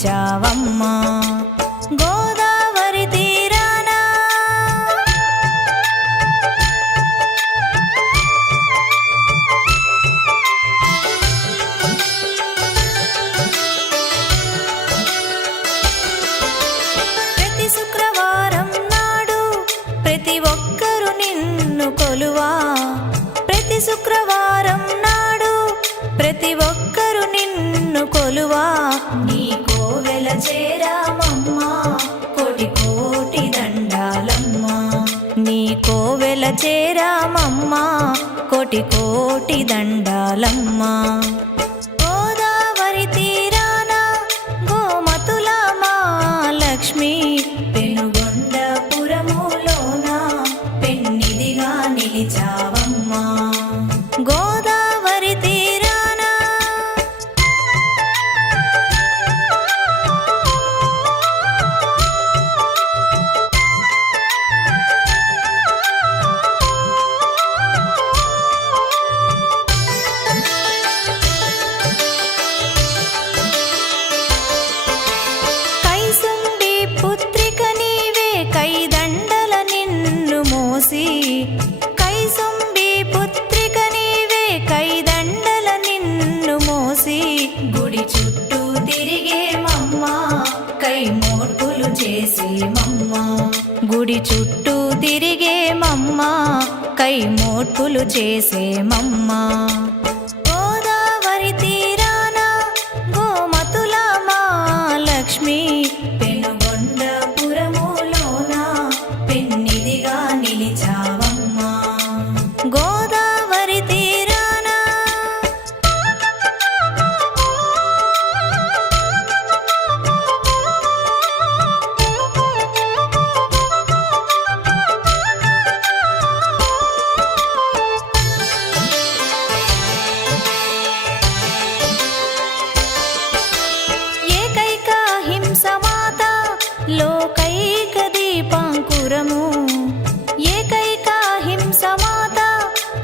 వచ్చావమ్మా కోటి కోటి దండాలమ్మా. గోదావరి తీరాన గోమతుల మా లక్ష్మి పెనుగొండపురములోన పెన్నిదిగా నిలిచా మమ్మా కై మోటులు చేసేమమ్మా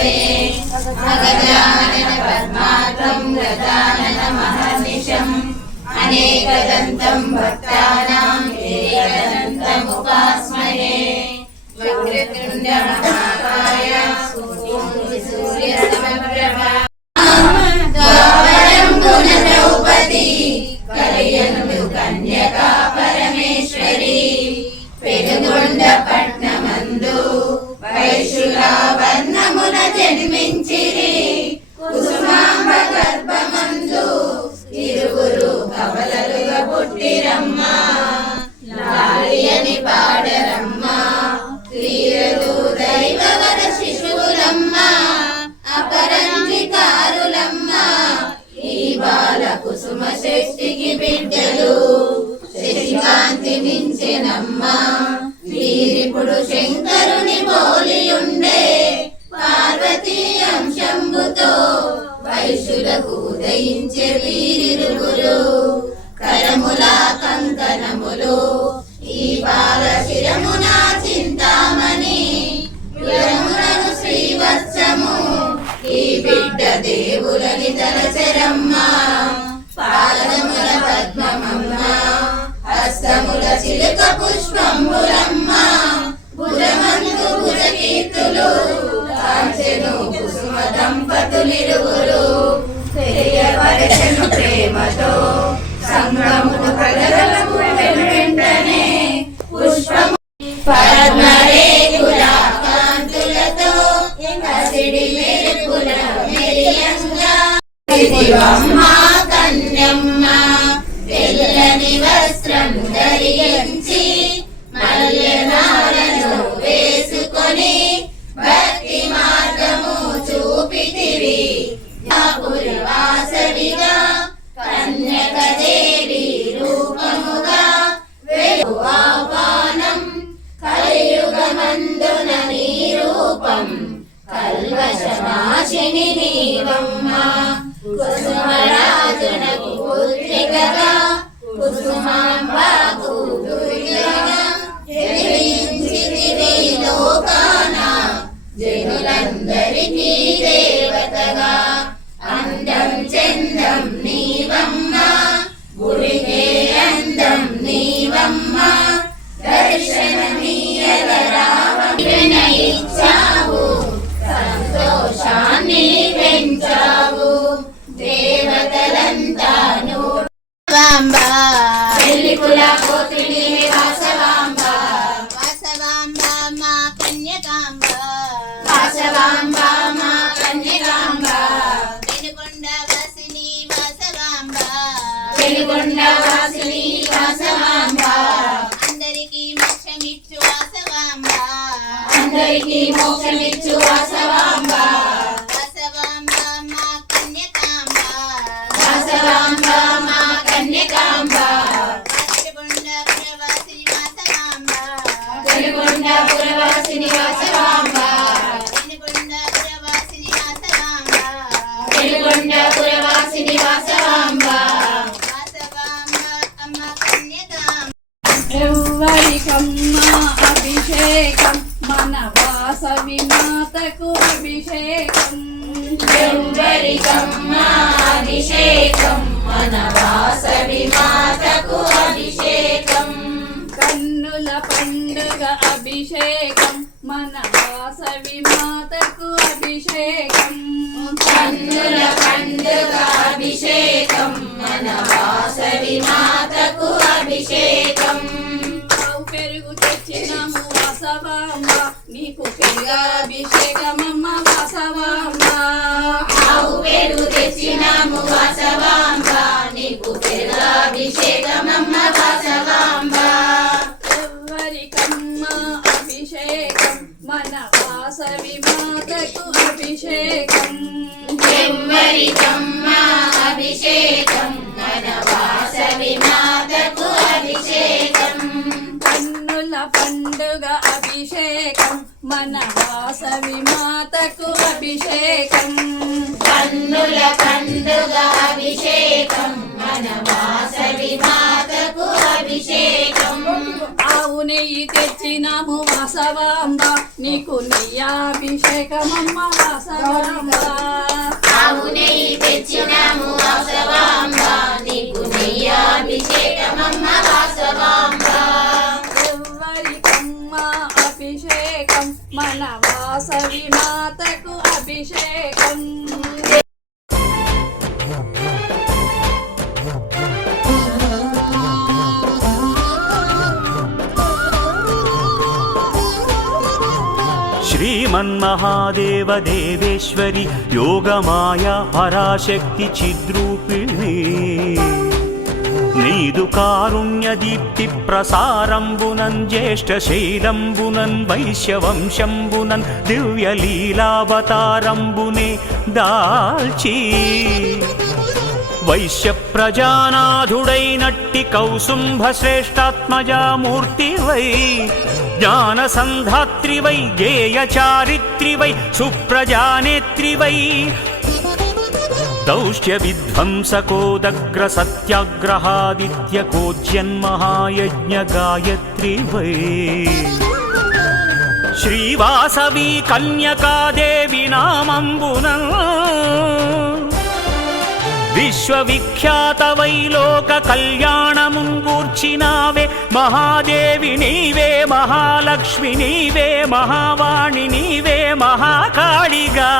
भगवते अगजानन पद्मार्थं गजाननमहर्निशम् अनेकदन्तं भक्तानां एकदन्तमुपास्महे वक्रतुण्डमहाकाय सूर्यो పుట్టిరమ్మా లాలియని పాడరమ్మా తీరదు దైవవర శంకరుని పోలియుండే పార్వతీ అంశంబుతో వైశ్యులకు ఉదయించే వీరి ముఖముల చిలుక పుష్పంబులమ్మ భుజమందు భుజకీర్తులు కాంచెను కుసుమ దంపతులిరువురు తెలియపరచను ప్రేమతో సంగ్రమును ప్రజలకు వెంటనే పుష్పము. పద్మరేకుల కాంతులతో కసిడి నేరేవమ్మ శివమ్మా కన్యమ్మ నాశిని నీవమ్మ కుసుమరా అందరికీ మోక్షమిచ్చు వాసవాంబ। అందరికీ మోక్షమిచ్చు వాసవాంబ మా కన్యకాంబ వాసవాంబ మా కన్యకాంబ వెనుకొండ పురవాసిని వాసవాంబ వెలుగొండ పురవాసిని వాసవాంబ వెనుకొండ పురవాసిని వాసవాంబ వెలుగొండ పురవాసిని వాసవాంబ వాసవాంబ అమ్మ కన్యకాంబ ఎవ్వరికమ్మ అభిషేకం మన వాసవి మాతకు అభిషేకం. ఎవరికమ్మ అభిషేకం మన వాసవి మాతకు అభిషేకం. కన్నుల పండుగ అభిషేకం మన వాసవి మాతకు అభిషేకం. కన్నుల పండుగ అభిషేకం మన వాసవి మాతకు అభిషేకం. నీకు పెరుగాభిషేకమమ్మ వాసవాంబ. ఆవు పెరుగు తెచ్చినాము వాసవాంబ. నీకు పెరుగాభిషేకమమ్మ వాసవాంబ. ఎవ్వరికమ్మ అభిషేకం మన వాసవి మాతకు అభిషేకం. ఎవరికమ్మ అభిషేకం మన వాసవి మాతకు అభిషేకం కన్నుల పండుగ అభిషేకం మన వాసవి మాతకు అభిషేకం. కన్నుల పండుగ అభిషేకం. మన వాసవి మాతకు అభిషేకం. ఆవు నెయ్యి తెచ్చినాము వాసవాంబ. నీకు నెయ్యాభిషేకమమ్మ వాసవాంబ. ఆవు నెయ్యి తెచ్చినాము వాసవాంబ. నీకు నెయ్యాభిషేకమమ్మ వాసవాంబ. ఎవ్వరికమ్మ అభిషేకం మన వాసవి మాతకు అభిషేకం. శ్రీమన్మహాదేవ దేవేశ్వరి యోగమాయ పరాశక్తి చిద్రూపిణి. నీదు కారుణ్య దీప్తి ప్రసారంబునన్ జ్యేష్ఠ శైలంబునన్ వైశ్యవంశంబునన్ దివ్యలీలావతారంబునే దాల్చి. వైశ్య ప్రజానాథుడైనట్టి కౌసుంభ శ్రేష్టాత్మజామూర్తివై జ్ఞాన సంధాత్రివై గేయ చారిత్రివై సుప్రజానేత్రివై దౌష్ట్య విధ్వంసకోదగ్ర సత్యాగ్రహాదిత్య కోజ్యన్మహాయజ్ఞ గాయత్రి వై శ్రీవాసవి కన్యకాదేవి నామంబున విశ్వవిఖ్యాత వైలోక కళ్యాణముంగూర్చినావే మహాదేవి నీవే మహాలక్ష్మి నీవే మహావాణి నీవే మహాకాళిగావే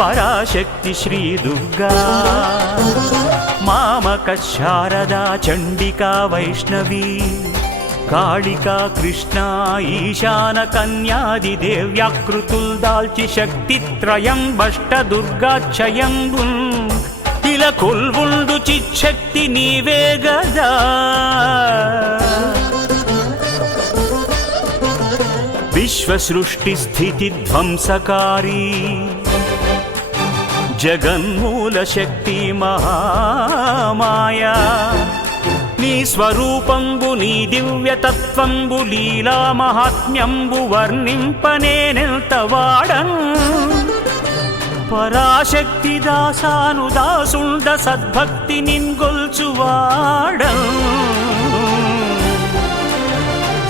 పరాశక్తి శ్రీ దుర్గా. మామక శారదా చండికా వైష్ణవీ. కాళికా కృష్ణ ఈశాన కన్యాది దేవ్యాకృతుల్ దాల్చి శక్తి త్రయం బష్ట దుర్గాక్షయంబున్ ఇలా కొల్వుండు చిచ్చక్తి నీవే గదా. విశ్వసృష్టి స్థితి ధ్వంసకారీ. జగన్మూల శక్తి మహామాయా. నీ స్వరూపంబు నీ దివ్యతత్వంబు లీలా మహాత్మ్యంబు వర్ణింపనేనెంత వాడన్ పరాశక్తి దాసాను దాసుండ సద్భక్తి నిన్గొల్చువాడం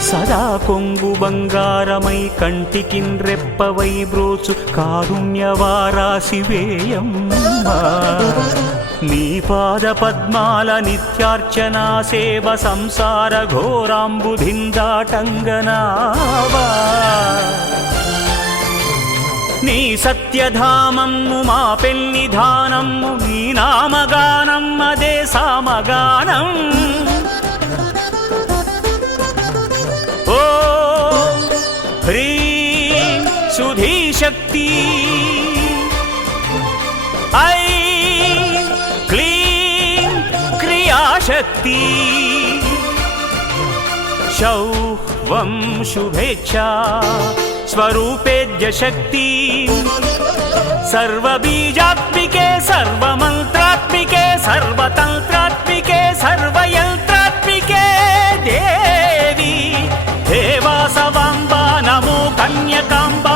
సదా కొంగు బంగారమై కంటికిన్ రెప్పవై బ్రోచు కారుణ్యవారాశివేయమ్మా నీ పాద పద్మాల నిత్యార్చనా సేవ సంసార ఘోరాంబుధిందాటంగనావా నీ సత్యధామమ్ము మా పెళ్ళి పెన్నిధానమ్ము నీ నామగానం అదే సామగానం. शक्ति शौह्वं शुभेच्छा स्वरूपेद्य शक्ति सर्वबीजात्मिके सर्वमन्त्रात्मिके सर्वतन्त्रात्मिके सर्वयन्त्रात्मिके देवी देवासवाम्बा नमो कन्यकाम्बा